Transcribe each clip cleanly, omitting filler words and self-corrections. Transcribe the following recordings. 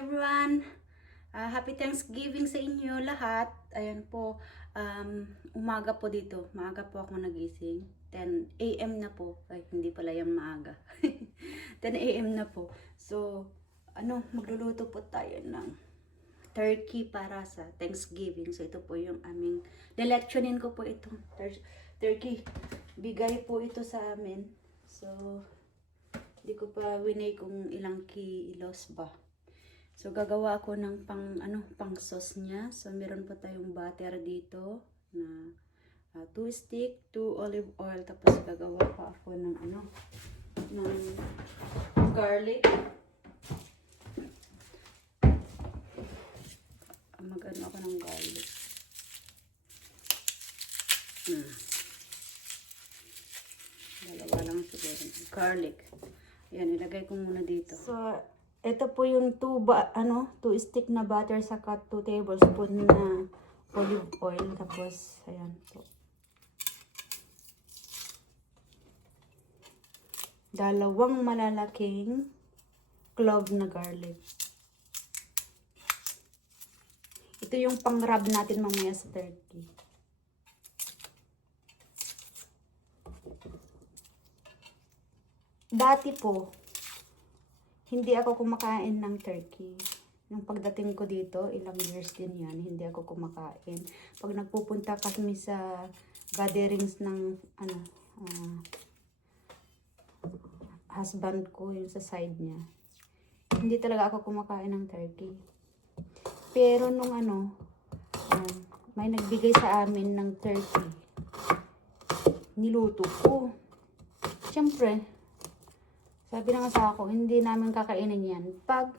everyone! Happy Thanksgiving sa inyo lahat. Ayan po, umaga po dito. Maaga po ako nagising. 10 AM na po. Ay, hindi pala yung maaga. 10 AM na po. So, magluluto po tayo ng turkey para sa Thanksgiving. So, ito po yung aming, leleksyonin ko po itong turkey. Bigay po ito sa amin. So, hindi ko pa winay kung ilang kilos ba. So, gagawa ako ng pang sauce niya. So, meron pa tayong butter dito na 2 stick, 2 olive oil. Tapos, gagawa pa ako ng ng garlic. Mag-ano ako ng garlic. Dalawa lang siguro. Garlic. Yan, ilagay ko muna dito. So, ito po yung 2 stick na butter saka 2 tablespoon na olive oil. Tapos, ayan po. Dalawang malalaking clove na garlic. Ito yung pang-rub natin mamaya sa turkey. Dati po, hindi ako kumakain ng turkey. Nung pagdating ko dito, ilang years din yan, hindi ako kumakain. Pag nagpupunta kami sa gatherings ng husband ko, yung sa side niya, hindi talaga ako kumakain ng turkey. Pero nung may nagbigay sa amin ng turkey, niluto ko. Siyempre, sabi ng asawa ko, hindi namin kakainin yan. Pag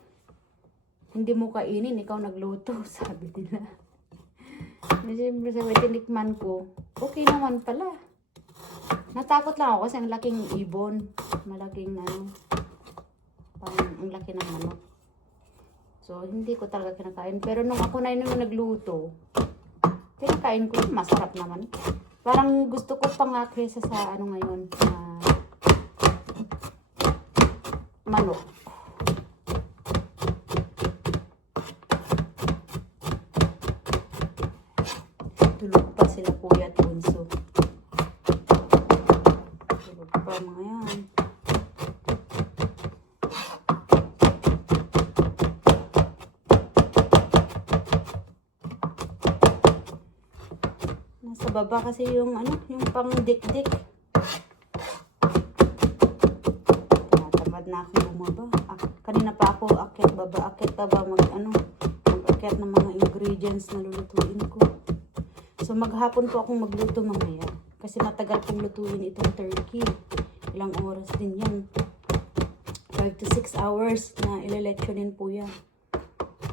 hindi mo kainin, ikaw nagluto, sabi nila. Siyempre, sabi, tinikman ko, okay naman pala. Natakot lang ako kasi ang laking ibon. Malaking parang ang laki ng manok. So, hindi ko talaga kinakain. Pero nung ako na yung nagluto, kinakain ko, masarap naman. Parang gusto ko pa nga kaysa sa ngayon, manok. Tulog pa sila kuya at bunso. Tulog pa mga yan. Nasa baba kasi yung yung pang dik-dik. Na ako bumaba. Kanina pa ako akyat baba mag-akyat ng mga ingredients na lulutuin ko. So maghapon po akong magluto mamaya kasi matagal kong lutuin itong turkey. Ilang oras din yan. 5 to 6 hours na ileleksyonin po yan.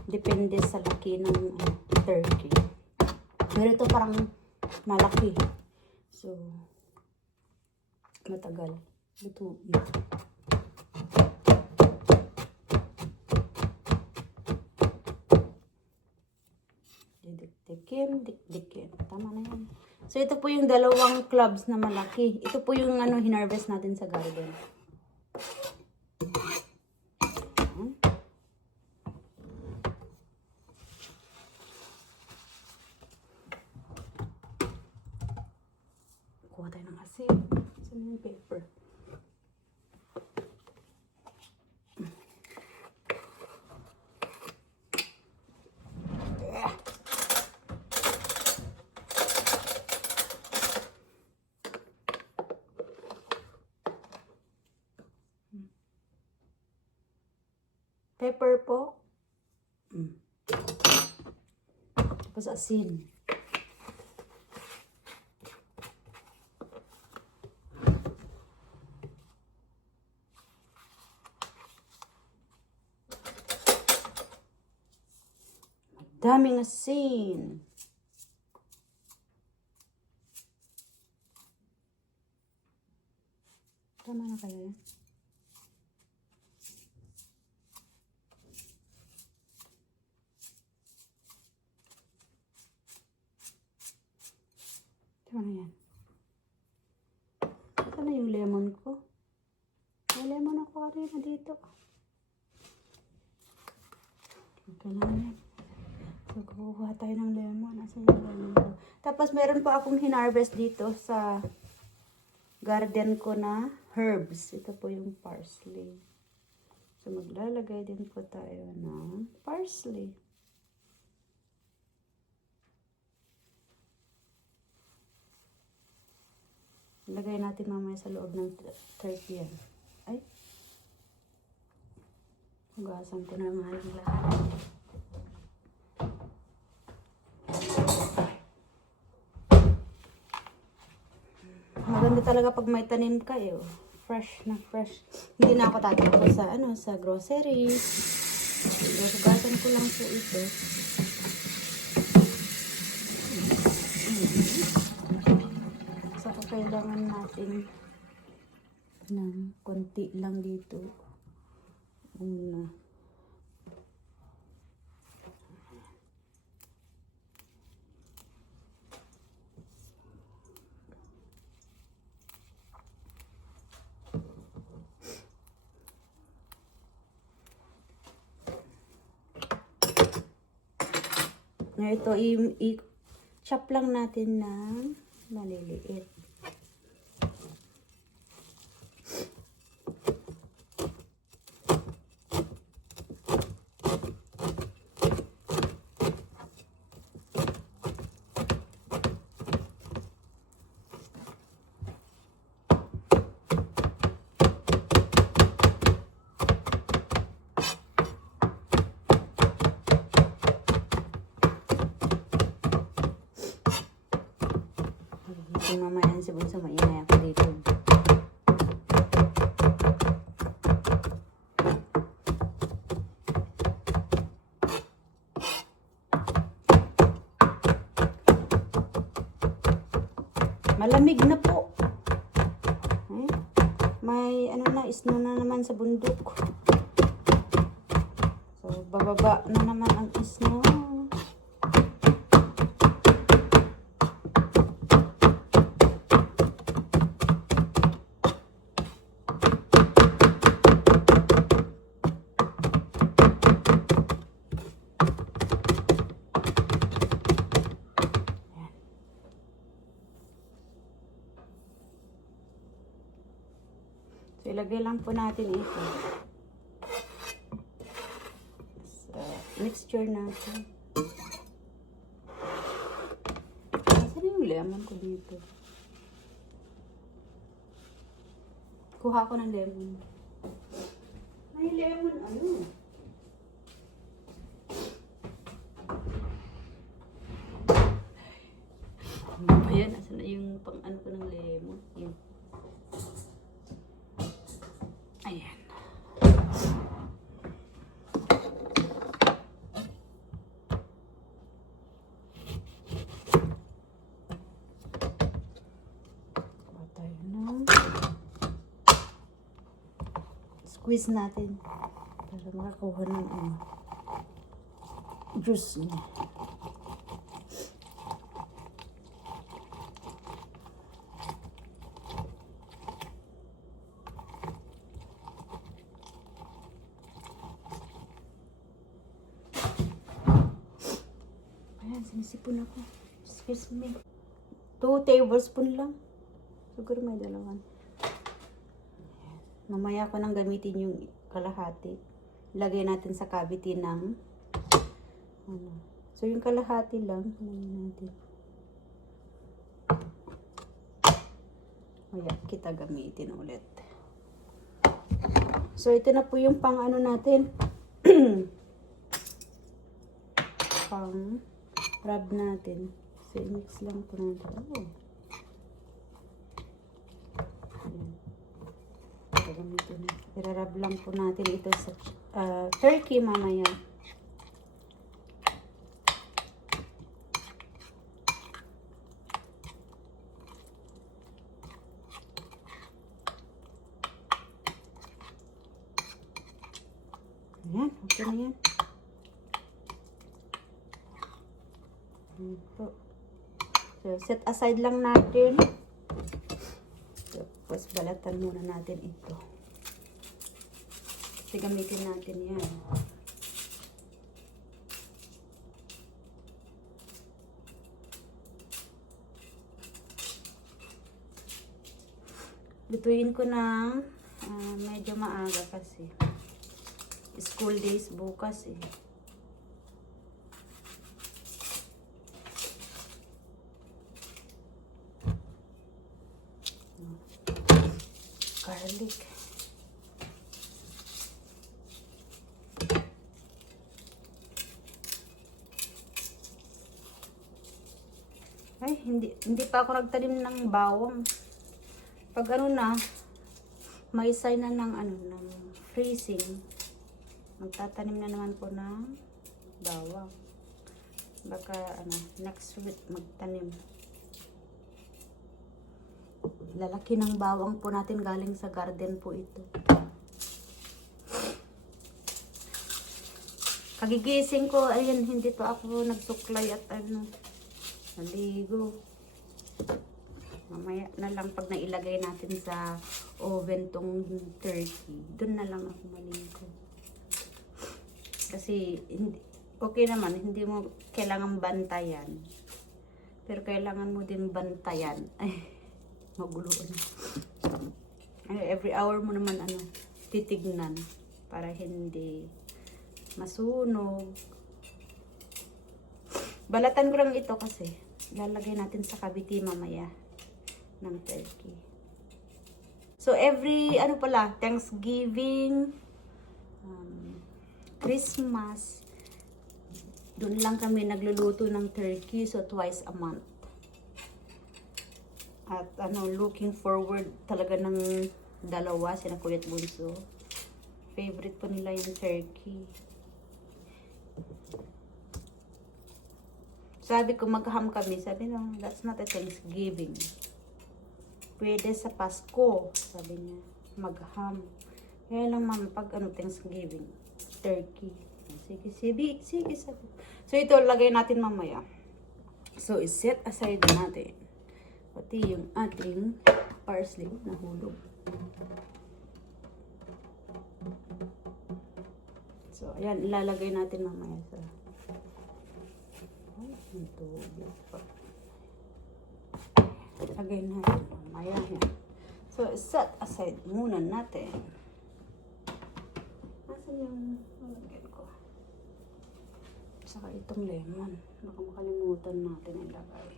Depende sa laki ng turkey. Pero ito parang malaki. So matagal lutuin. Dikdikin. Tama na yan. So, ito po yung dalawang cloves na malaki. Ito po yung hinarvest natin sa garden. Kuha tayo ng asin. Saan yung paper? Pepper po. Tapos asin. Daming asin. Tama na kaya yan? Tama na yan. Ito na yung lemon ko. May lemon ako kanina dito. Kailangan. So, kukuha tayo ng lemon. Asan yung lemon ko? Tapos, meron pa akong hinarvest dito sa garden ko na herbs. Ito po yung parsley. So, maglalagay din po tayo ng parsley. Ilagay natin mamaya sa loob ng turkey yan. Ay. Hugasan ko na nga lang lahat. Maganda talaga pag may tanim kayo. Fresh na fresh. Hindi na ako tatakbo sa sa grocery. Hugasan ko lang po ito. Saka kailangan natin ng konti lang dito. Una. Na ito, i-chop lang natin ng maliliit. Kung mamaya si Bunso, maingay ako dito. Malamig na po. May snow na naman sa bundok. So, bababa na naman ang snow. So, ilagay lang po natin ito. So, mixture natin. Saan yung lemon ko dito? Kuha ko ng lemon. May lemon, Ayan, asan na yung pang ko ng lemon? Yun. Ayan. Patay na. Squeeze natin para makakuha ng juice niya. Sinisipon ako. Excuse me. 2 tablespoon lang. Siguro may dalawan. Mamaya ko nang gamitin yung kalahati. Lagay natin sa cavity ng So yung kalahati lang. Lagay natin. Maya kita gamitin ulit. So ito na po yung pang natin. Pang rub natin. So, mix lang po natin. Ayan. I-rub lang po natin ito sa turkey mamaya. Ayan, okay na yan. Ito. So, set aside lang natin. Tapos, balatan muna natin ito. Kasi gamitin natin yan. Lutuin ko ng medyo maaga kasi. School days bukas eh. Garlic. Ay, hindi pa ako nagtanim ng bawang. Pag ano na, may sign na ng ng freezing, magtatanim na naman po ng bawang. Baka next week magtanim. Lalaki ng bawang po natin, galing sa garden po ito. Kagigising ko, ayun, hindi pa ako nagsuklay at naligo. Mamaya na lang pag nailagay natin sa oven tong turkey, doon na lang ako maligo. Kasi okay naman, hindi mo kailangan bantayan. Pero kailangan mo din bantayan. Ay, magulo na. Every hour mo naman titignan para hindi masunog. Balatan ko lang ito kasi lalagay natin sa kabiti mamaya ng turkey. So every Thanksgiving, Christmas, doon lang kami nagluluto ng turkey, so twice a month. At looking forward talaga ng dalawa, sina Kuya at Bunso. Favorite po nila yung turkey. Sabi ko magham kami, sabi no, that's not a Thanksgiving. Pwede sa Pasko, sabi niya, magham. Kaya lang ma'am, pag Thanksgiving, turkey. Sige, sabi. So ito, lagay natin mamaya. So, set aside natin. Pati yung ating parsley na hulog. So, ayan, ilalagay natin mamaya sa lagay natin mamaya yan. So, set aside muna natin. Nasaan yung lagyan ko? Saka itong lemon. Baka makalimutan natin ilagay.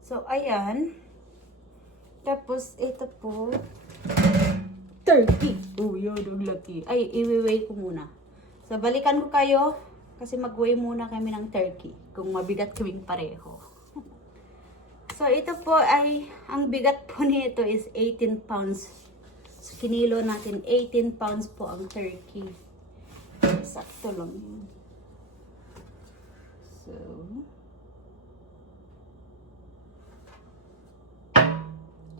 So, ayan. Tapos, ito po turkey. Oh, yun, ang laki. Ay, i-weigh ko muna. So, balikan ko kayo kasi mag-weigh muna kami ng turkey kung mabigat kaming pareho. So, ito po ay, ang bigat po nito is 18 pounds. So, kinilo natin, 18 pounds po ang turkey. Sakto lang yun. So,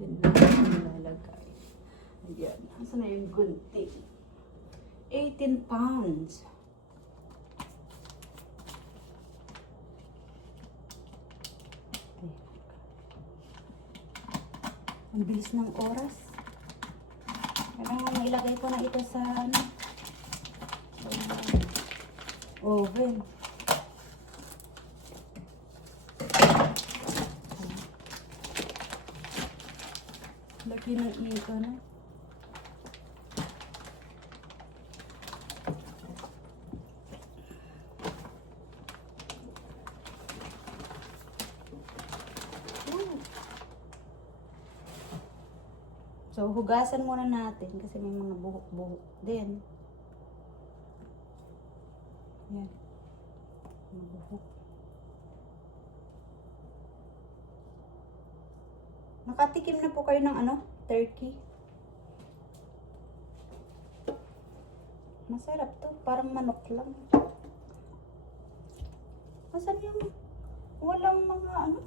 yun na nilalagay. Ayan. Saan na yung gunting? 18 pounds. Ang bilis ng oras. Kailangan ilagay ko na ito sa oven. Lagi ng ito na. So, hugasan muna natin kasi may mga buhok-buhok din. Yan. Mga buhok. Nakatikim na po kayo ng turkey. Masarap to. Parang manok lang. Asan yung walang mga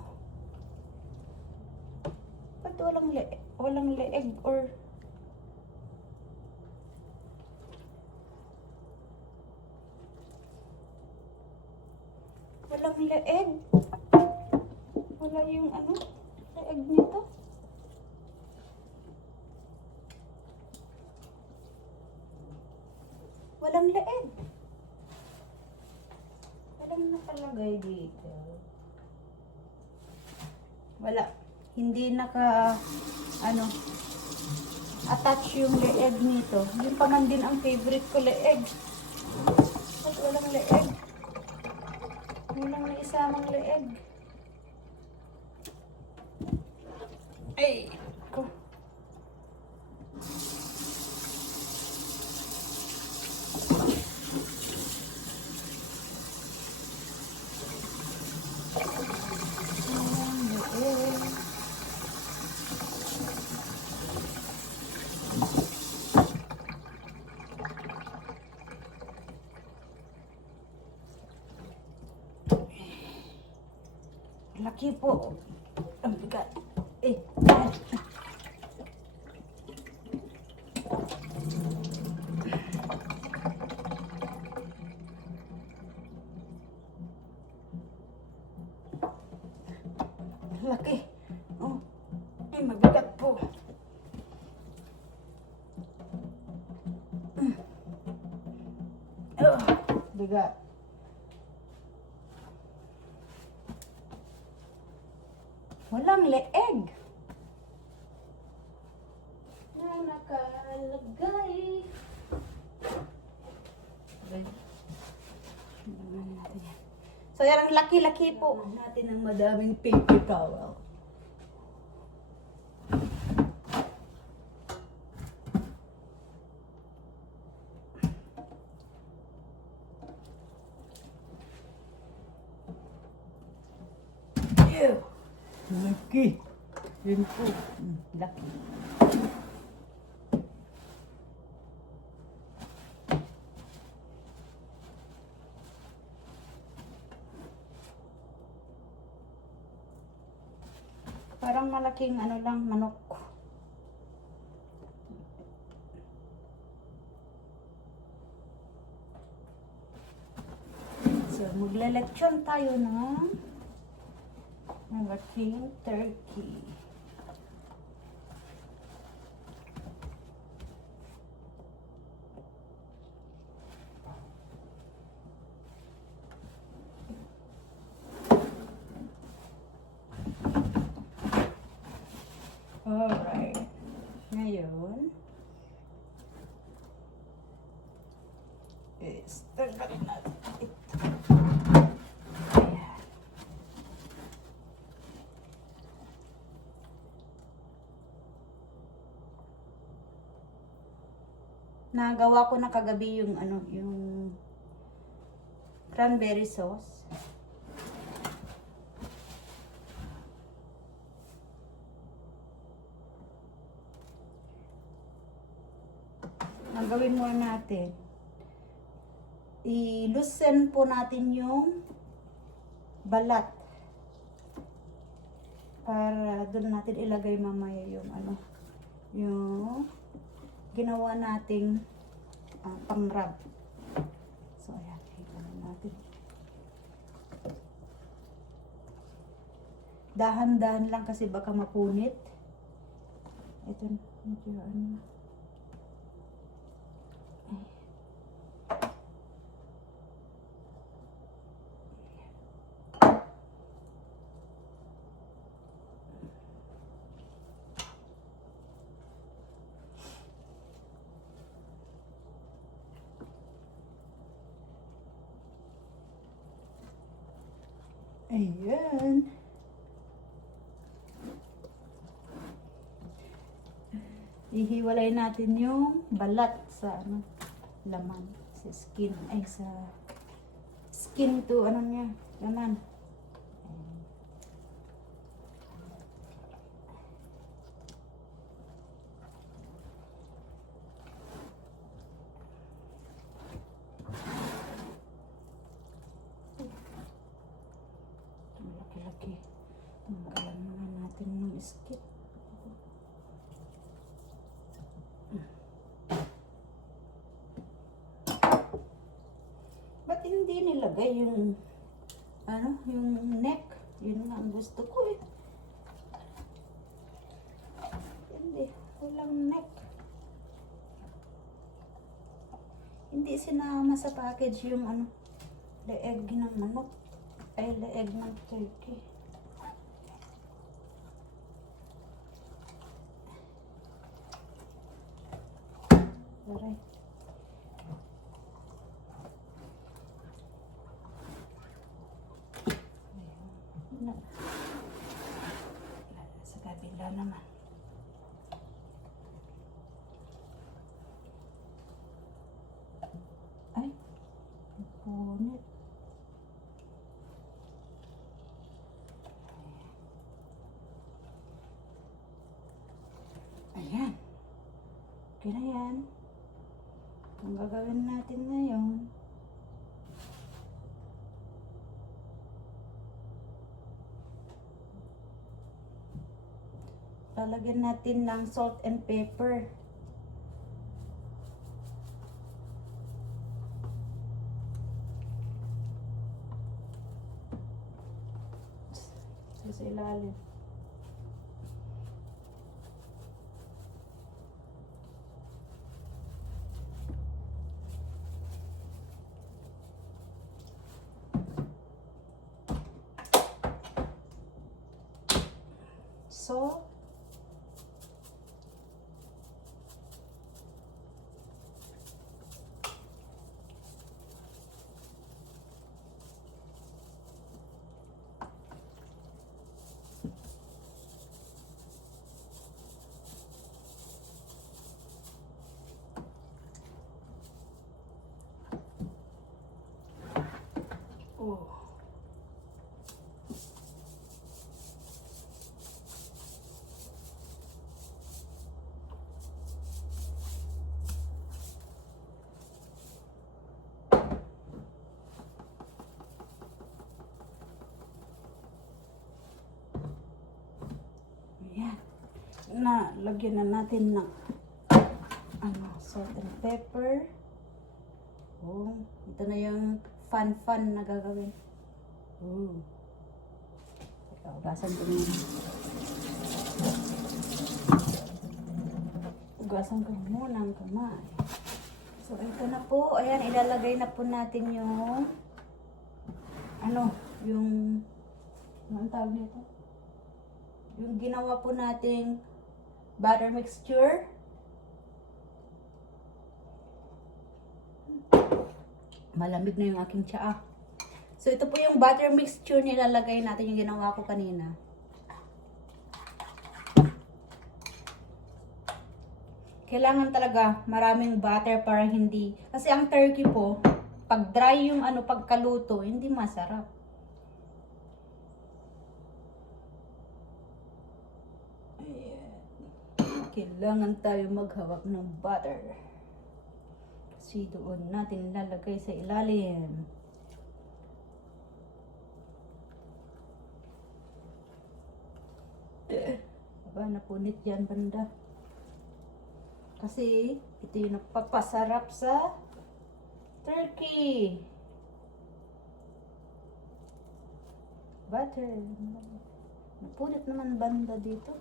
ba't walang leeg or walang leeg. Wala yung leeg nito. Walang leeg. Walang nakalagay dito. Wala. Hindi attach yung leeg nito. Yun pa man din ang favorite ko, leeg. At walang leeg. Walang naisamang leeg. Ay, ko. Laki po. Ang bigat. Eh. Laki. Oh. Eh, mabigat po. Bigat. Walang leeg. Na nakalagay. So, yan ang laki-laki po. Natin ang madaming paper towel. Ew. Laki. Yun po. Laki. Parang malaking ano lang, manok. So, magle-lechon tayo ng malaking turkey. Alright. Ngayon, is tanggalin natin ito. Ayan. Nagawa ko na kagabi yung ano, yung cranberry sauce. Ang gawin muna natin, i-loosen po natin yung balat para doon natin ilagay mamaya yung ano, yung ginawa nating pang-rub. So ayan, ilagay natin. Dahan-dahan lang kasi baka mapunit. Ito, medyo ano. Ayan. Ihiwalay natin yung balat sa ano, laman, sa skin, ay sa skin to ano niya, laman. Laki-laki. Tanggalan muna natin yung skin. Ba't hindi nilagay yung ano, yung neck? Yun nga ang gusto ko eh. Hindi, walang neck. Hindi sinama sa package yung ano, leeg ng manok. Ay, leeg ng turkey. Aray. Ayan. Sa kabila naman. Ay, punit. Ayan. Okay na yan. Ang gagawin natin ngayon, lalagyan natin ng salt and pepper. Sa ilalim. So, oh. Ayan. Na, lagyan na natin ng salt and pepper. Oh, ito na yung fun na gagawin. Oh. Ugasan ko muna. Ugasan ko muna ang kamay. So, ito na po. Ayan, ilalagay na po natin yung yung anong tawag nito? Yung ginawa po nating butter mixture. Malamig na yung aking tsaa. So, ito po yung butter mixture nilalagay natin, yung ginawa ko kanina. Kailangan talaga maraming butter para hindi, kasi ang turkey po, pag dry yung pagkaluto, hindi masarap. Ayan. Kailangan tayo maghawak ng butter. Kasi doon natin lalagay sa ilalim. Aba, napunit yan banda. Kasi ito yung nagpapasarap sa turkey. Butter. Napunit naman banda dito.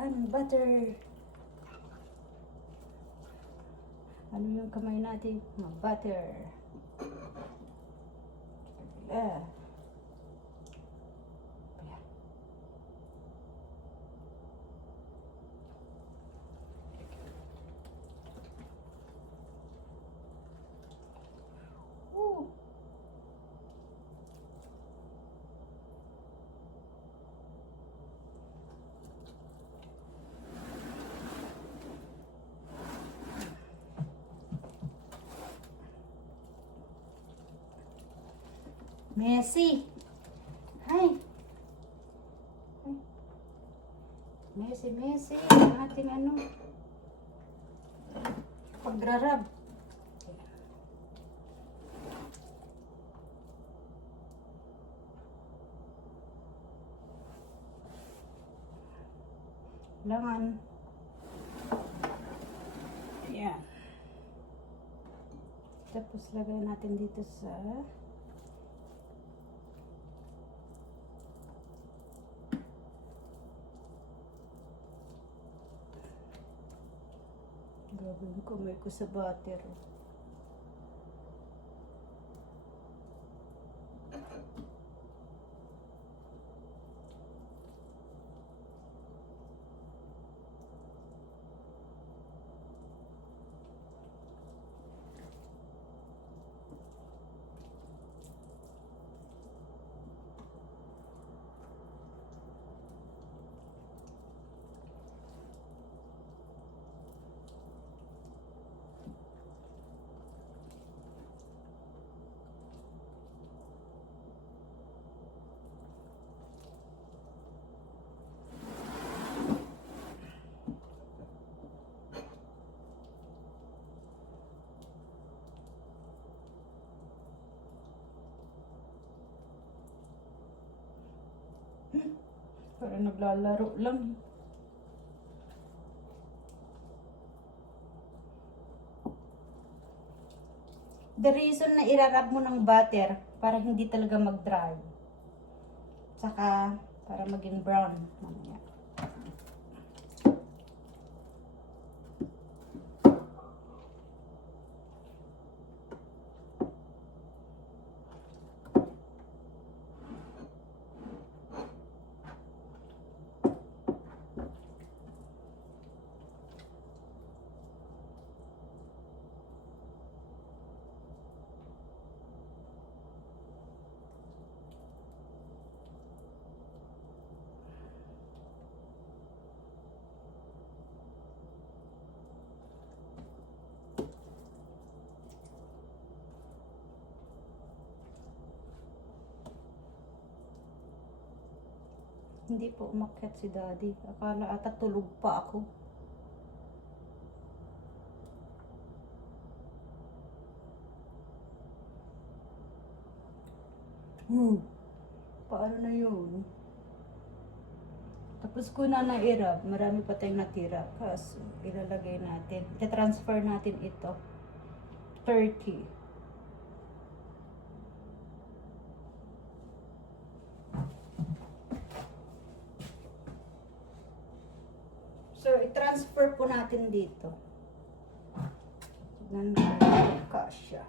Maraming butter. Ano yung kamay natin? Butter. Ayan. Messy. Hi. Messy. Ang ating pagrarab. Kailangan. Ayan. Tapos lagay natin dito sa Grabe yung kamay ko sa butter. Parang naglalaro lang. The reason na irarab mo ng butter para hindi talaga mag-dry. Saka para maging brown. Mamaya. Hindi po umakyat si Daddy. Akala ata tulog pa ako. Paano na yun? Tapos ko na nairab, marami pa tayong natira. Kaso, ilalagay natin. I-transfer natin ito. 30. So, i-transfer po natin dito. Tignan ko yung kasya.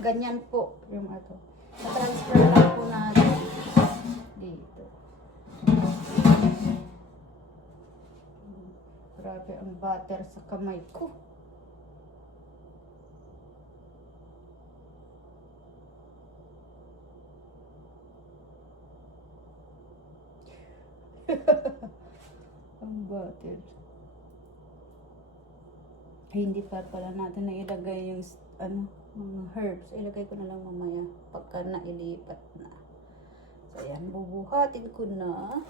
Ganyan po yung ato. I-transfer lang po natin dito. Grabe ang butter sa kamay ko. Ang butter. Ay, hindi pa pala natin na ilagay yung mga herbs. Ilagay ko na lang mamaya pagka nailipat na. So, ayan, bubuhatin ko na.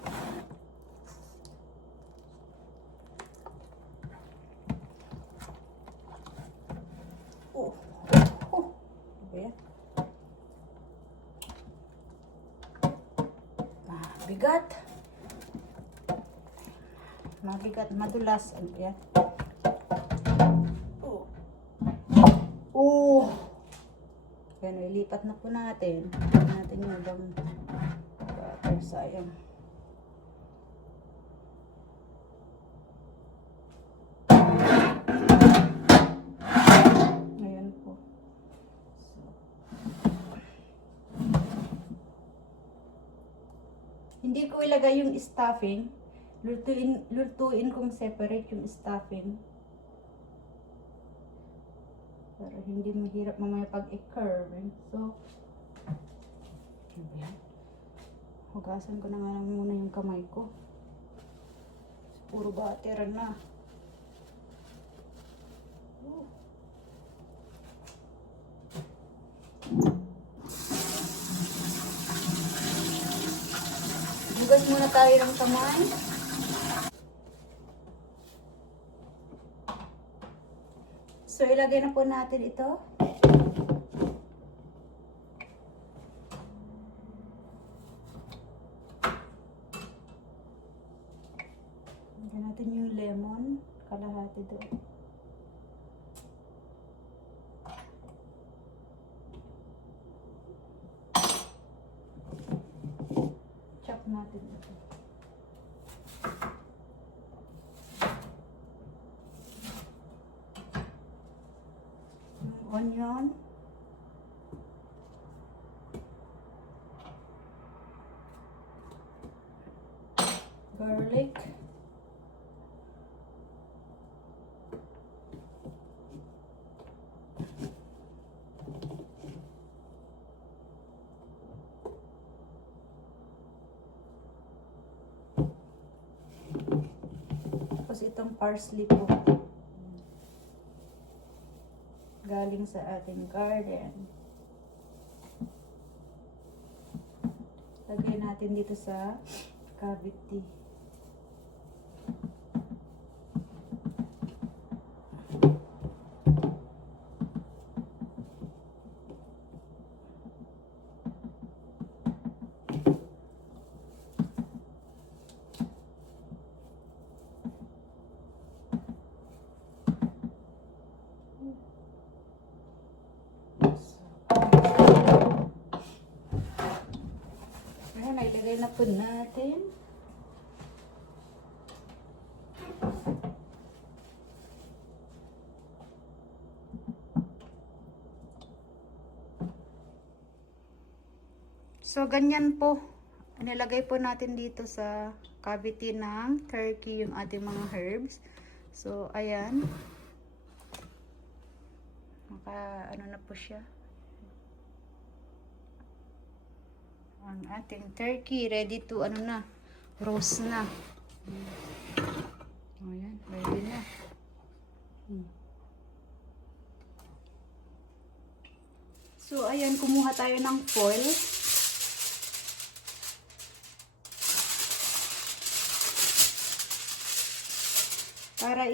Ayan. Bigat. Mabigat, madulas. Ayan. Yan, ilipat na po natin. Ilipat natin yung ibang butter, sayang. Ayan po. So. Hindi ko ilagay yung stuffing. Lutuin kong separate yung stuffing. Para hindi mahirap mamaya pag i-curve. So, hugasan ko na nga lang muna yung kamay ko. Puro butter na. Hugas muna tayo ng kamay. So, ilagay na po natin ito. Ilagay natin yung lemon. Kalahati doon. Chop natin ito. onion, garlic, tapos itong parsley po. Galing sa ating garden. Lagay natin dito sa cavity. Ayan, ilagay na po natin. So, ganyan po. Nilagay po natin dito sa cavity ng turkey yung ating mga herbs. So, ayan. Ano na po siya. Ang ating turkey ready to roast na. Ayan, ready na. So, ayan, kumuha tayo ng foil. Para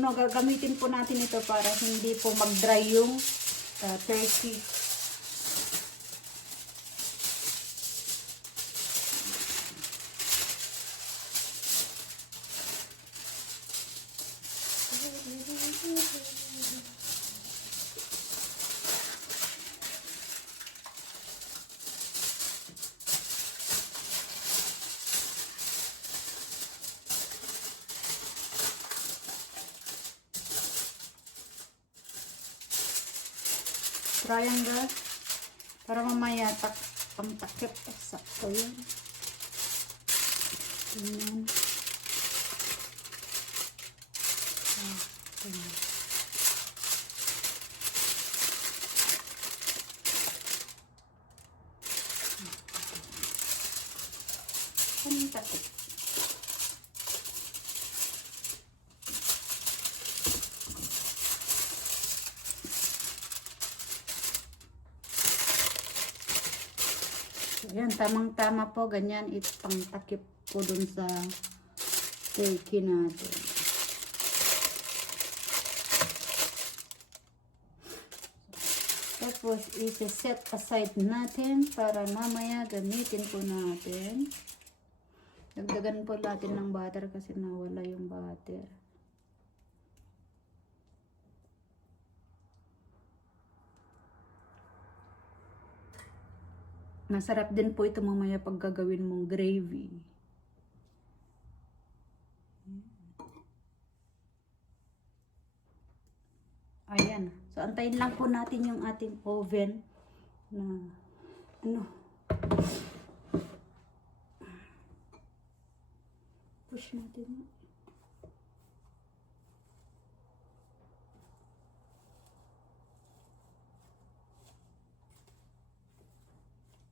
gagamitin po natin ito para hindi po mag-dry yung turkey. Triangle para mamaya pang-takip sakto yun. Ganyan. Ganyan. Pang-takip. Ayan, tamang-tama po. Ganyan, ipang-takip po dun sa turkey natin. Tapos, isi-set aside natin para mamaya gamitin po natin. Dagdagan po natin ng butter kasi nawala yung butter. Masarap din po ito mamaya pag gagawin mong gravy. Ayan. So, antayin lang po natin yung ating oven na push natin.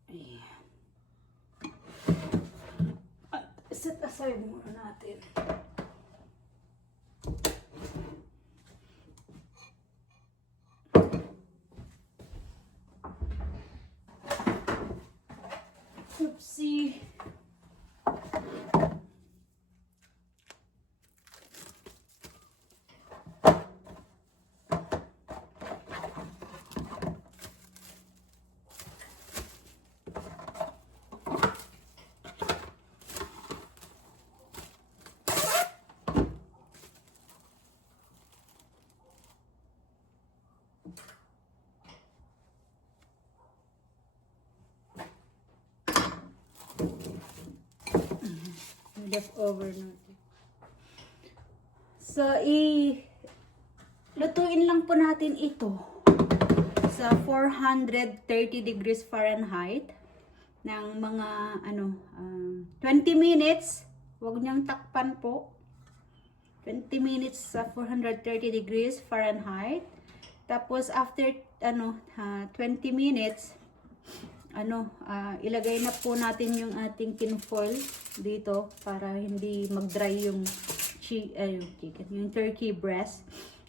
Ayan. At set aside muna natin. Oopsie. Leftover natin. So, lutuin lang po natin ito. sa 430 degrees Fahrenheit ng mga 20 minutes. Huwag niyang takpan po. 20 minutes sa 430 degrees Fahrenheit. Tapos after 20 minutes, ilagay na po natin yung ating tinfoil dito para hindi mag-dry yung chicken, yung turkey breast.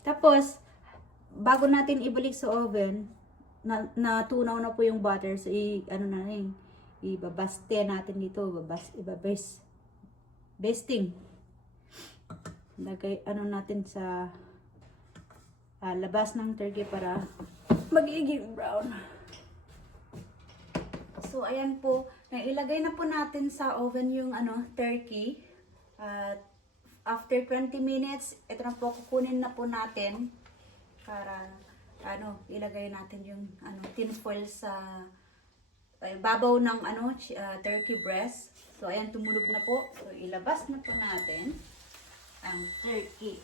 Tapos bago natin ibalik sa oven, natunaw na po yung butter. So ibabaste natin dito, basting. Lagay natin sa labas ng turkey para magiging brown. So ayan po, ilagay na po natin sa oven yung turkey. At after 20 minutes, ito na po, kukunin na po natin para ilagay natin yung tinfoil sa babaw ng turkey breast. So ayan, tumulog na po. So ilabas na po natin ang turkey.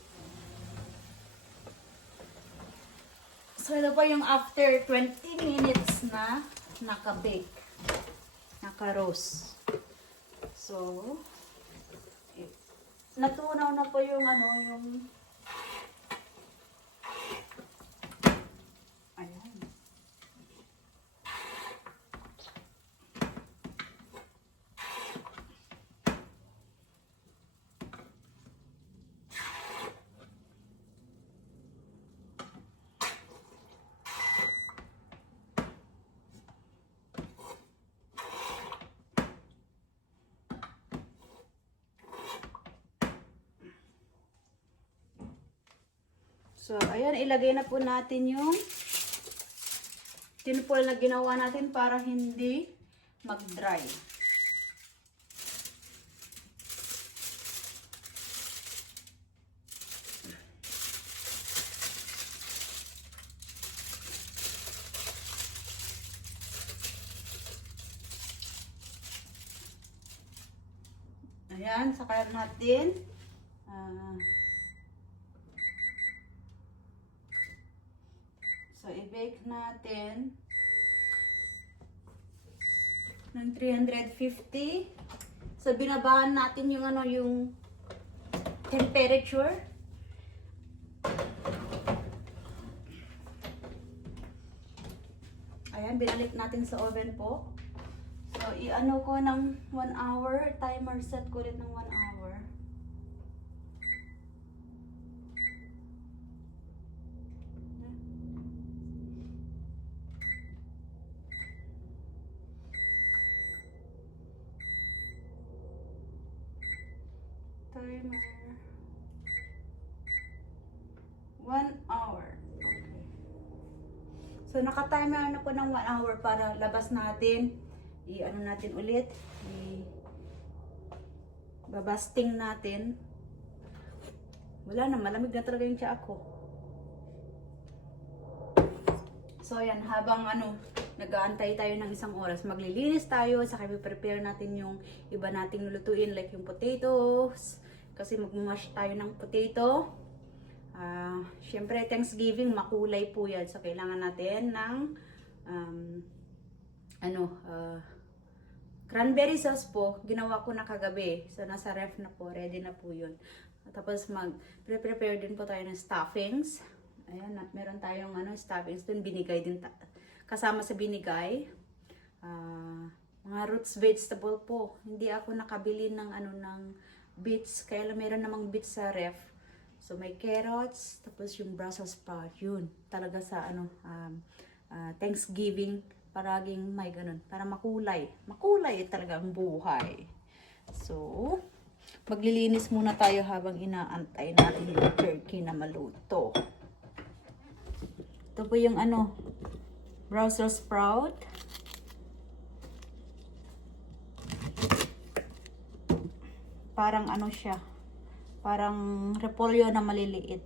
So ito po yung after 20 minutes na naka-bake, naka-roast. So natunaw na po yung yung ayan. So, ayan, ilagay na po natin yung tinfoil na ginawa natin para hindi mag-dry. Ayan, saka natin so, i-bake natin ng 350. So, binabahan natin yung yung temperature. Ayan, binalik natin sa oven po. So, ko ng 1 hour. Timer set ko ulit ng 1 hour. Timer 1 hour. Okay. So naka-timer na po ng 1 hour para labas natin. Natin ulit. Babasting natin. Wala na, malamig na talaga yung tiyak ko. So ayan, habang nag-aantay tayo ng 1 oras, maglilinis tayo, saka i-prepare natin yung iba nating lulutuin like yung potatoes. Kasi mag-mash tayo ng potato. Syempre, Thanksgiving, makulay po yan. So, kailangan natin ng cranberry sauce po. Ginawa ko na kagabi. So, nasa ref na po. Ready na po yun. Tapos, mag-prepare din po tayo ng stuffings. Ayan, meron tayong stuffings dun. Binigay din. Kasama sa binigay. Mga roots vegetable po. Hindi ako nakabili ng ng beets, kaya meron namang beets sa ref. So may carrots, tapos yung Brussels sprout, yun. Talaga sa Thanksgiving, paraging may ganun, para makulay. Makulay talaga ang buhay. So, maglilinis muna tayo habang inaantay natin yung turkey na maluto. Ito po yung Brussels sprout. Parang siya, parang repolyo na maliliit.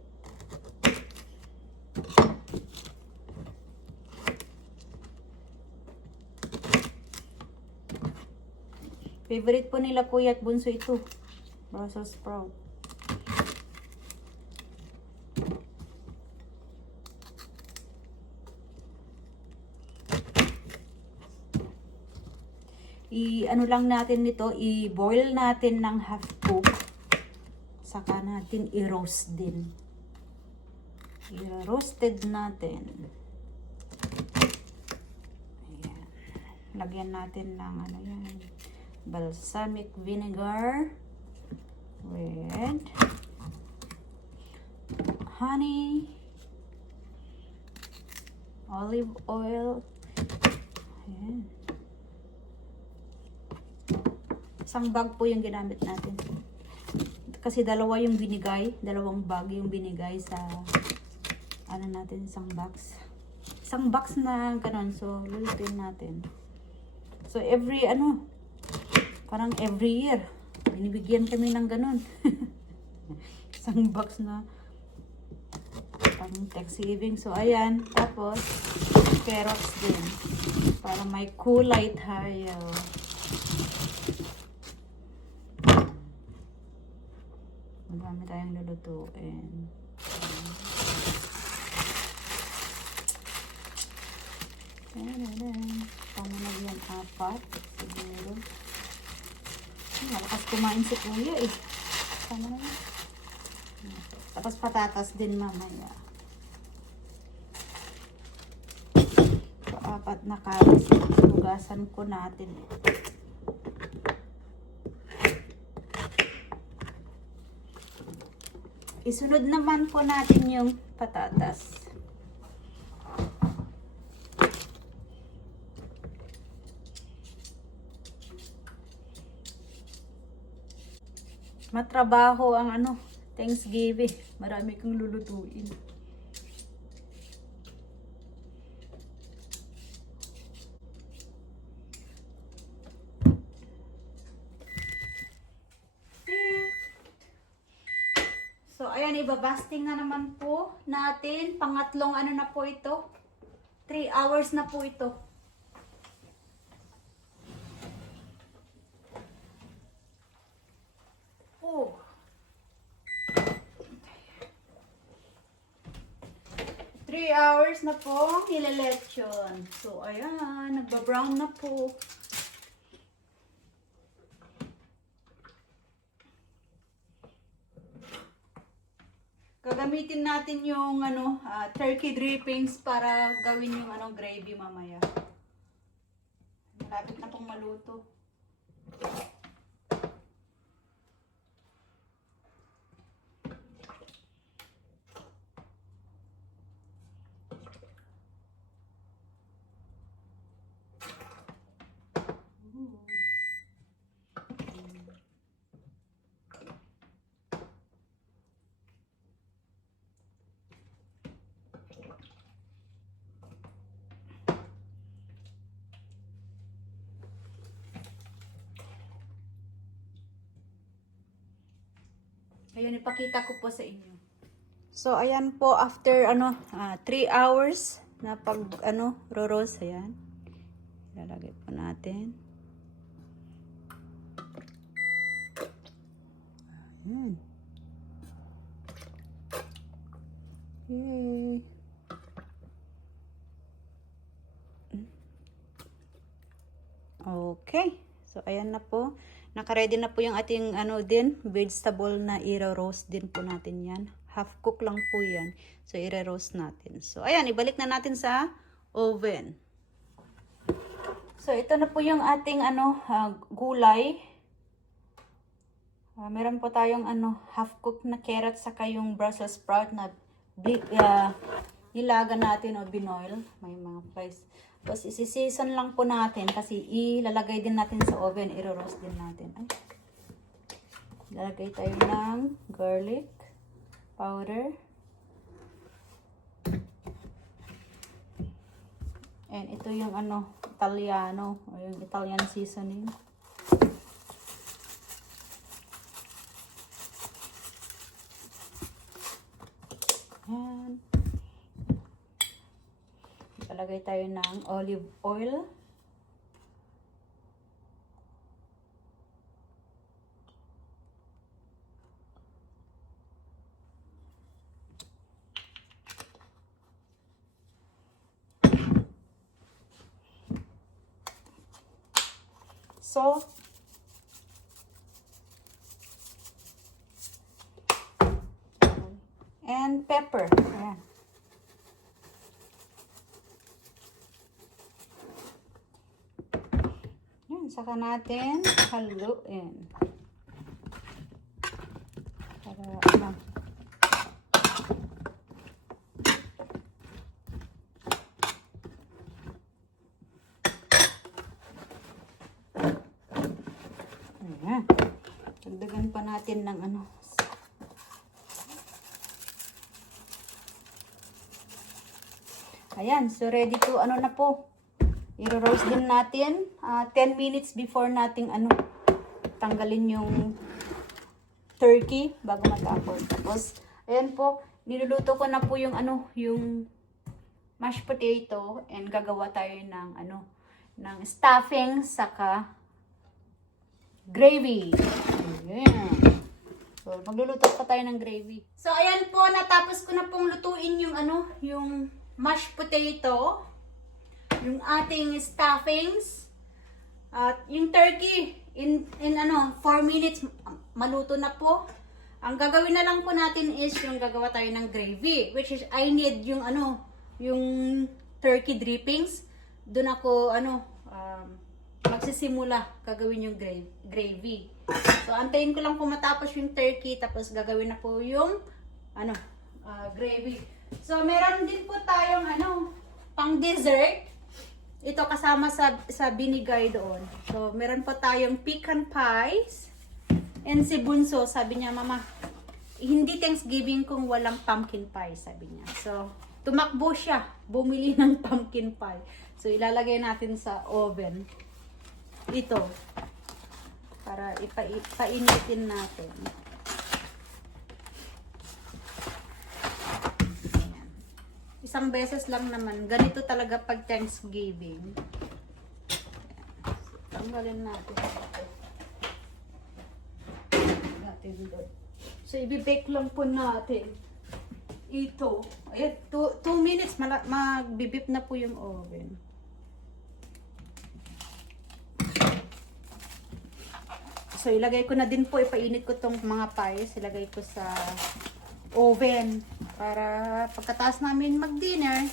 Favorite po nila kuya at bunso ito, Brussels sprout. ano lang natin nito, i-boil natin ng half cook. Saka natin i-roast din. I-roasted natin. Ayan. Lagyan natin ng ano yan, balsamic vinegar with honey, olive oil. Ayan. Isang bag po yung ginamit natin. Kasi dalawa yung binigay, dalawang bag yung binigay sa ano natin, isang box. Isang box na ganun, so lulutuin natin. So every parang every year, binibigyan kami ng ganun. Isang box na pang Thanksgiving. So ayan, tapos carrots din para may kulay tayo. Marami tayong lulutuin. Tama na yan, 4 siguro. Malakas kumain si kuya eh. Tama na yan. Tapos patatas din mamaya. So, 4 na carrots. Hugasan ko natin. Isunod naman po natin yung patatas. Matrabaho ang Thanksgiving. Marami kang lulutuin. So, ayan, ibabasting na naman po natin. Pangatlong na po ito. 3 hours na po ito. Oh. 3 hours na po nilelechon. So, ayan, nagba-brown na po. Gagamitin natin yung turkey drippings para gawin yung gravy mamaya. Malapit na pong maluto. Ayan, ipakita ko po sa inyo. So, ayan po, after 3 hours na pag roast, ayan. Lalagay po natin. Ayan. Yay. Okay. So, ayan na po. Naka-ready na po yung ating vegetable na i-roast din po natin yan. Half cook lang po yan. So, i-roast natin. So, ayan, ibalik na natin sa oven. So, ito na po yung ating gulay. Meron po tayong half cook na carrot saka yung Brussels sprout na nilaga natin o binoil. May mga flies. Tapos, isi-season lang po natin kasi ilalagay din natin sa oven. I-roast din natin. Ay. Ilalagay tayo ng garlic powder. And ito yung Italiano o yung Italian seasoning. Yan. Ilalagay tayo ng olive oil. salt, and pepper. Ayan. Yan, saka natin haluin. Para ano. Ayan. Dagdagan pa natin ng ano. Ayan, so ready to ano na po. I-roast din natin 10 minutes before nating ano tanggalin yung turkey bago matapos. Tapos ayan po, niluluto ko na po yung ano, yung mashed potato and gagawa tayo ng ano, ng stuffing saka gravy. Ayan. So magluluto pa tayo ng gravy. So ayan po, natapos ko na pong lutuin yung ano, yung mashed potato, yung ating stuffings, at yung turkey in ano 4 minutes maluto na po. Ang gagawin na lang po natin is yung gagawa tayo ng gravy, which is I need yung ano, yung turkey drippings. Doon ako ano magsisimula gagawin yung gravy. So antayin ko lang po matapos yung turkey, tapos gagawin na po yung ano gravy. So meron din po tayong ano pang dessert. Ito kasama sa binigay doon. So meron po tayong pecan pies. And si Bunso, sabi niya, Mama, hindi Thanksgiving kung walang pumpkin pie, sabi niya. So tumakbo siya, bumili ng pumpkin pie. So ilalagay natin sa oven. Ito para ipainitin natin. Isang beses lang naman. Ganito talaga pag Thanksgiving. Tanggalin natin. So, ibibake lang po natin. Ito. Ayan, 2 minutes. Magbibip na po yung oven. So, ilagay ko na din po. Ipainit ko tong mga pies. Ilagay ko sa oven. Para pagkatapos namin mag-dinner,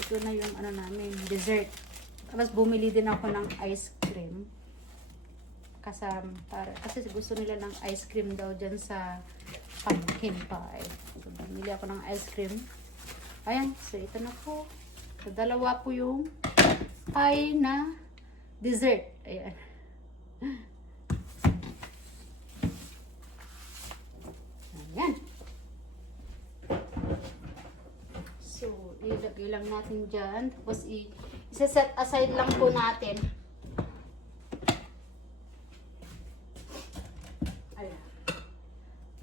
ito na yung ano namin, dessert. Tapos bumili din ako ng ice cream. Kasi gusto nila ng ice cream daw dyan sa pumpkin pie. So, bumili ako ng ice cream. Ayan, so ito na po. So, dalawa po yung pie na dessert. Ayan. Ayan. So, ilagay lang natin dyan. Tapos, isa-set aside lang po natin. Ayan.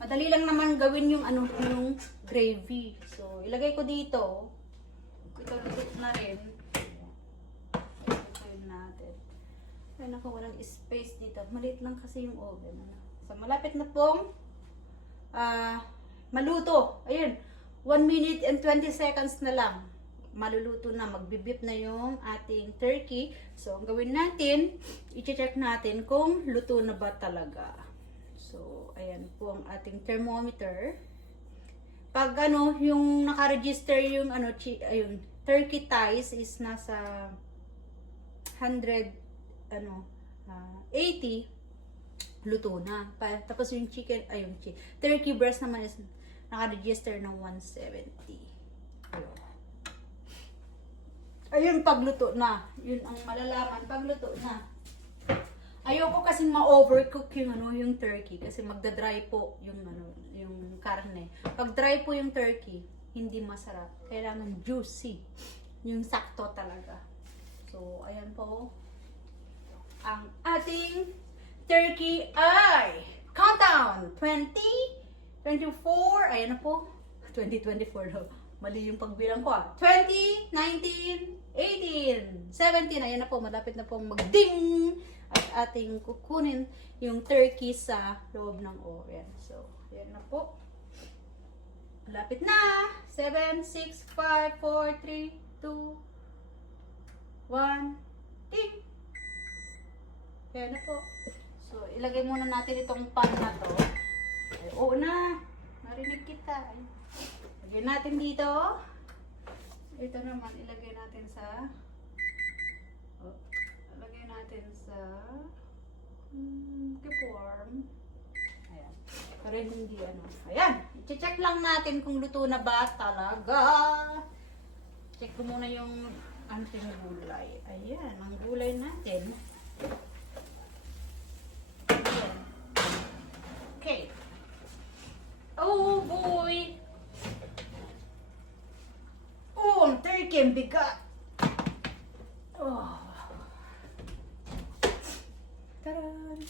Madali lang naman gawin yung ano, yung gravy. So, ilagay ko dito. Ito na rin. Ito natin. Ay, naku, walang space dito. Maliit lang kasi yung oven. So, malapit na pong maluto. Ayun. 1 minute and 20 seconds na lang. Maluluto na. Magbibip na yung ating turkey. So, ang gawin natin, i-check natin kung luto na ba talaga. So, ayan po ang ating thermometer. Pag ano, yung naka-register yung ano, ayun, turkey thighs is nasa 100, 80, luto na. Tapos yung chicken, ayun, turkey breast naman is naka-register ng 170. Ayun, pagluto na. Yun ang malalaman, pagluto na. Ayoko kasi ma-overcook yung ano, yung turkey kasi magda-dry po yung ano, yung karne. Pag dry po yung turkey, hindi masarap. Kailangan juicy. Yung sakto talaga. So, ayan po. Ang ating turkey ay countdown 2024, ayan na po. 2024 daw. Mali yung pagbilang ko 20, 19, 18, 17. Ayan na po. Malapit na po mag-ding. At ating kukunin yung turkey sa loob ng oven. So, ayan na po. Malapit na. 7, 6, 5, 4, 3, 2, 1, ding. Okay na po. So, ilagay muna natin itong pan na to. Ay, oo na. Marinig kita. Ay. Lagyan natin dito. Ito naman, ilagay natin sa... Oh, ilagay natin sa... keep-warm. Ayan. Pero hindi ano. Ayan. I-check lang natin kung luto na ba talaga. Check ko muna yung ating gulay. Ayan. Ang gulay natin. Ayan. Okay. Oh boy! Oh, ang turkey, ang bigat! Oh. Taran!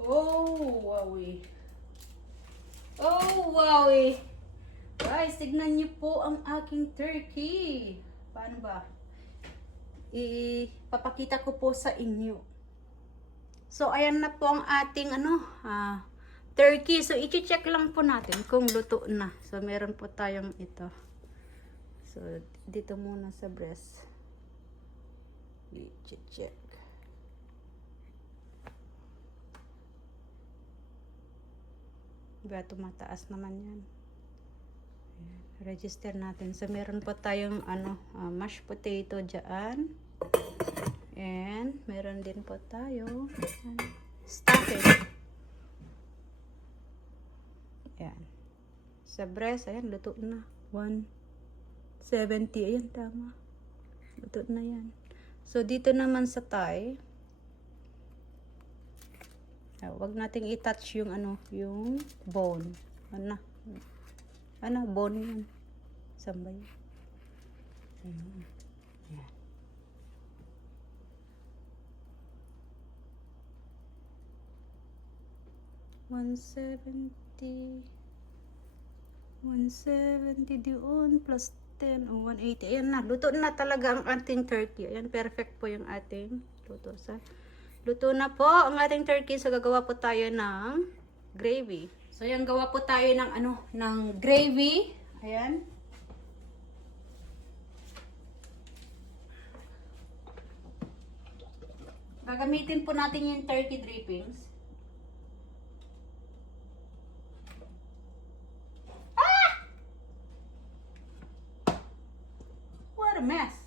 Oh, wowie! Oh, wowie! Guys, tignan niyo po ang aking turkey. Paano ba? Ipapakita ko po sa inyo. So, ayan na po ang ating turkey. So, i-check lang po natin kung luto na. So, meron po tayong ito. So, dito muna sa breast. I-check. Diba, tumataas naman yan. Ayan, register natin. So, meron po tayong mashed potato dyan. And, meron din po tayo stuffing. Ayan. Sa breast, ayan, luto na. 170. Ayan, tama. Luto na yan. So, dito naman sa thigh, wag nating i-touch yung yung bone. Bone yan. Sambay. Ayan. Ayan. $170 doon plus 10 o 180. Ayan na, luto na talaga ang ating turkey. Ayan, perfect po yung ating luto na po ang ating turkey. So gagawa po tayo ng gravy. So ayan, gawa po tayo ng ng gravy. Ayan. Gagamitin po natin yung turkey drippings. A mess.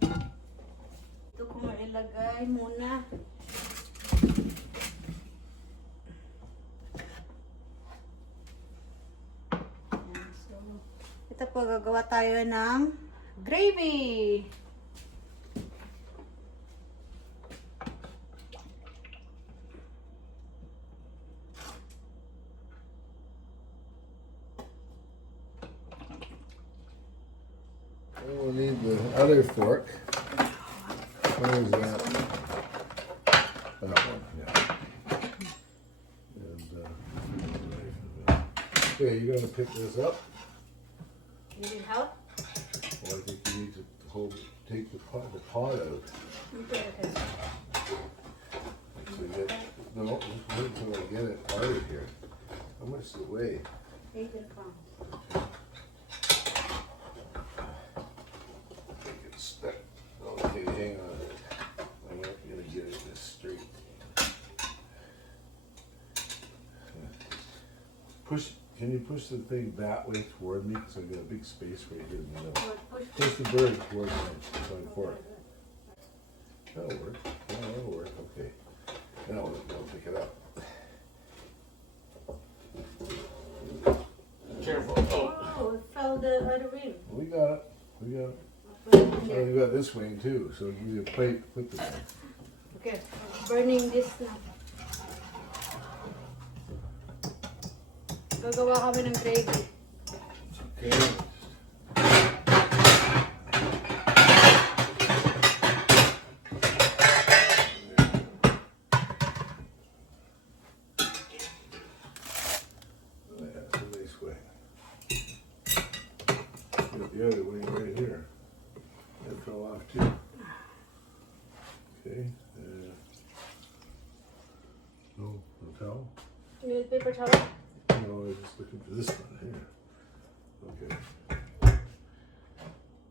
Ito ko mailagay muna. So, ito po gagawa tayo ng gravy. We'll need the other fork. Where is that? That one, yeah. And, okay, you're going to pick this up. You need help? Well, I think you need to take the pot out. Okay. So no, just wait until I get it out of here. How much does it weigh? 18 pounds. Okay, hang on. I'm not gonna get it this straight. Can you push the thing that way toward me? Because I've got a big space right here in the middle. Push the bird toward my fork. That'll work. Yeah, that'll work. Okay. Now I'll pick it up. Careful. Oh, it fell the other way. We got it. We got it. Oh, you got this wing too, so give you a plate, flip it. Okay, burning this na. Gagawa kami ng gravy. Okay. That's a nice wing. Got the other wing right here. That fell off too. Okay. No towel? You need paper towel? No, I'm just looking for this one here. Okay.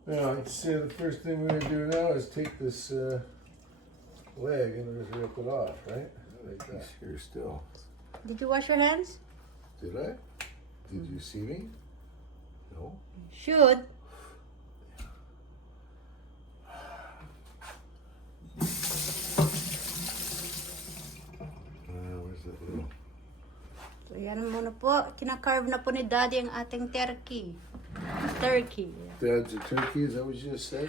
Now, I'd say the first thing we're going to do now is take this leg and just rip it off, right? Like that. Here still. Did you wash your hands? Did I? Did you see me? No. Should. Where's that little? So yan muna po. Kinakarve na po ni Daddy ang ating turkey. Turkey. Dad's a turkey, is that what you just said?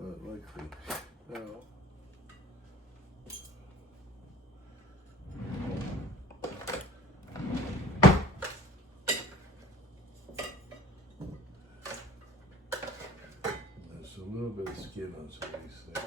Not likely. No. There's a little bit of skin on some of these things.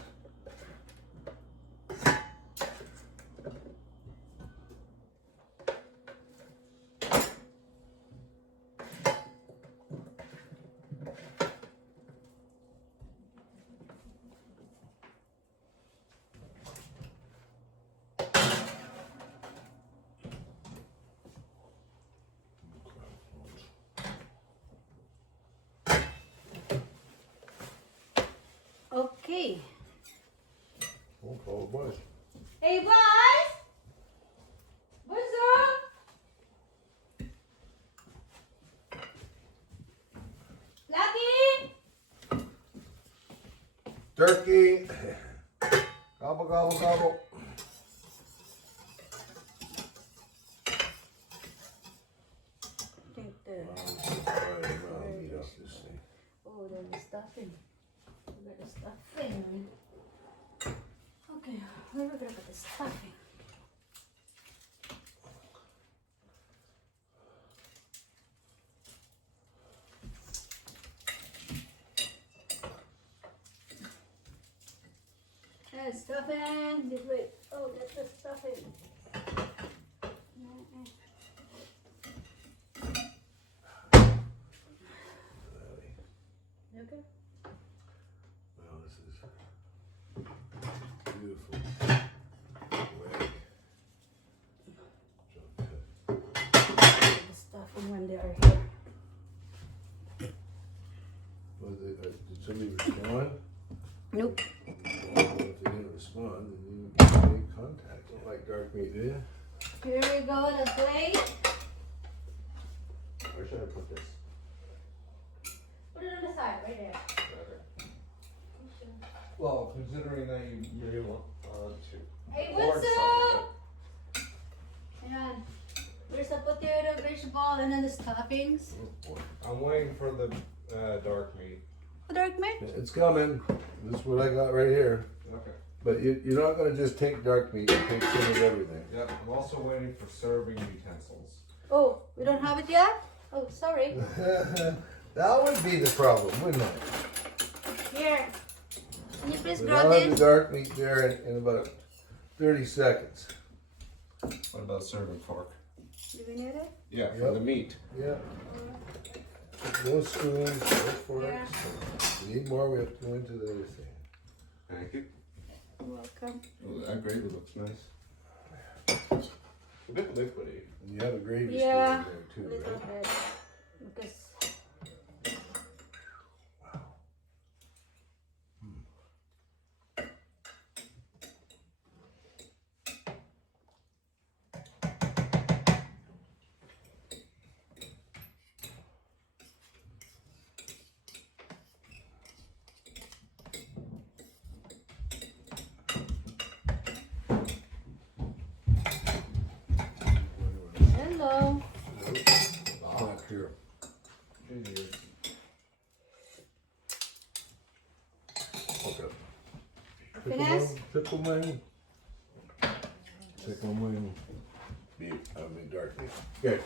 Okay. Oh, oh, boys. Hey, boys! Bunso! Lucky! Turkey! Gobble, gobble, gobble. Think the... This thing. Oh, there's the stuffing. There's the stuffing. Okay, where are we gonna put the stuffing? There's stuffing. This way. Oh, that's the stuffing. Okay. Well, this is beautiful. Leg. Jump cut. The stuffing when they are here. Did somebody respond? Nope. Well, if they didn't respond, then you can't make contact. Don't like dark meat, do you? Here we go, the plate. Where should I put this? Put it on the side, right there. Well, considering that you're able to. Hey, board what's some up? Ayan. There's the potato, vegetable, and then the stuffings. Oh, boy. I'm waiting for the dark meat. Dark meat? It's coming. This is what I got right here. Okay. But you're not going to just take dark meat. You take some of everything. Yep. I'm also waiting for serving utensils. Oh, we don't have it yet? Oh, sorry. That would be the problem, wouldn't it? Here. Can you please We'll grab have the this? dark meat there in about 30 seconds. What about serving fork? Do we need it? Yeah, Yep. for the meat. Yeah. No spoons, no forks. If we need more, we have to go into the other thing. Thank you. You're welcome. Oh, that gravy looks nice. A bit liquidy. And you have a gravy Yeah, spoon a there too, little right? bit. Because hello. Not here. Cheers. Okay. Finesse? Pickle wing. Pickle wing. Meat. I mean dark meat. Okay.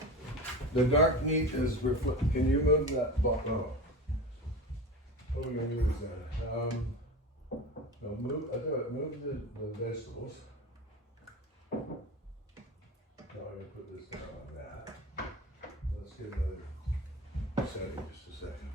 The dark meat is can you move that box? Oh. What are we gonna use then? No, move the vegetables. Now I'm gonna put this down on that. Let's get another setting just a second.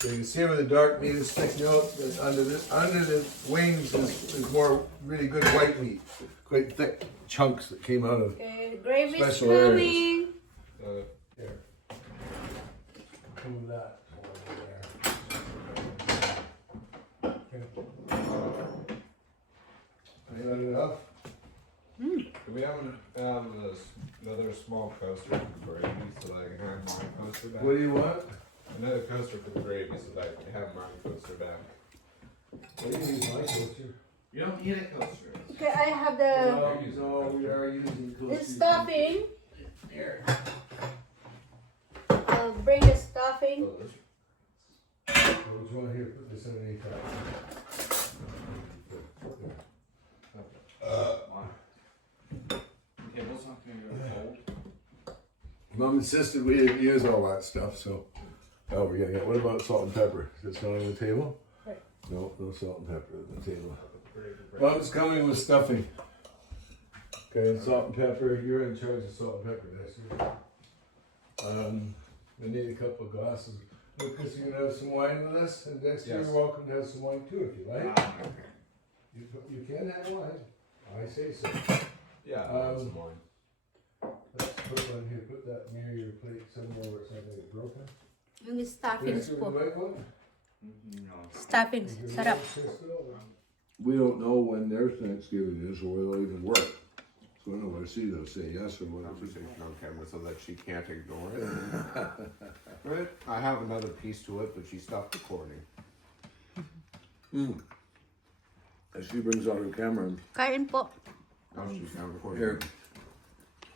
So you can see where the dark meat is sticking out. Under the wings is more really good white meat, quite thick chunks that came out of Okay, the gravy's Special areas. coming. Uh, here. Move that over there. Okay. Is that enough? Do we have another small coaster for the gravy so that I can have my coaster back? What do you want? Another coaster for the gravy so that I can have my coaster back. What do you need, my coaster? You don't need a coaster. Okay, I have the No, we are using coasters. stuffing. Here. I'll bring the stuffing. Which one here? Put this underneath that. Table's not gonna go cold. Mom insisted we didn't use all that stuff, so. Oh, we're gonna get, what about salt and pepper? Is this not on the table? Right. No, no salt and pepper on the table. Mom's coming with stuffing. Okay, salt and pepper, you're in charge of salt and pepper next year. We need a couple of glasses. Lucas, you gonna have some wine with us? And next year Yes. you're welcome to have some wine too if you like. You can have wine. I say so. Yeah, I'll have some wine. Let's put one here, put that near your plate somewhere where it's not gonna get broken. Yung stuffings Yes, po. would you like one? Stuffings. Sarap. We don't know when their Thanksgiving is or whether it'll even work. So I know when I see they'll say yes or whatever. Conversation on camera so that she can't ignore it. Right? I have another piece to it, but she stopped recording. As she brings out her camera. Kain po. Now she's not recording. Here.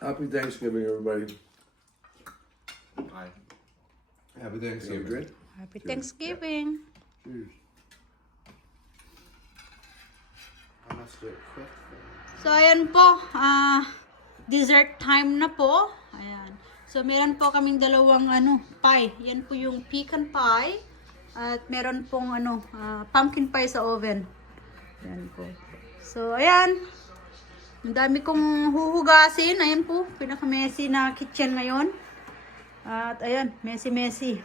Happy Thanksgiving, everybody. Hi. Happy You have a Thanksgiving. drink? Happy Thanksgiving. Cheers. I must do it quick. So, ayan po. Dessert time na po. Ayan. So, meron po kaming dalawang pie. Yan po yung pecan pie. At meron pong pumpkin pie sa oven. Ayan po. So, ayan. Ang dami kong huhugasin. Ayan po. Pinaka-messy na kitchen ngayon. At ayan. Messy.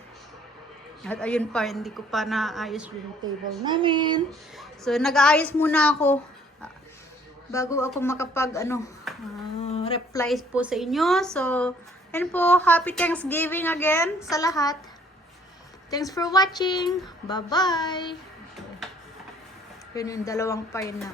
At ayun pa. Hindi ko pa naayos yung table namin. So, nag-aayos muna ako. Bago ako makapag replies po sa inyo. So, and po, happy Thanksgiving again sa lahat. Thanks for watching. Bye-bye. Yun yung dalawang pie na.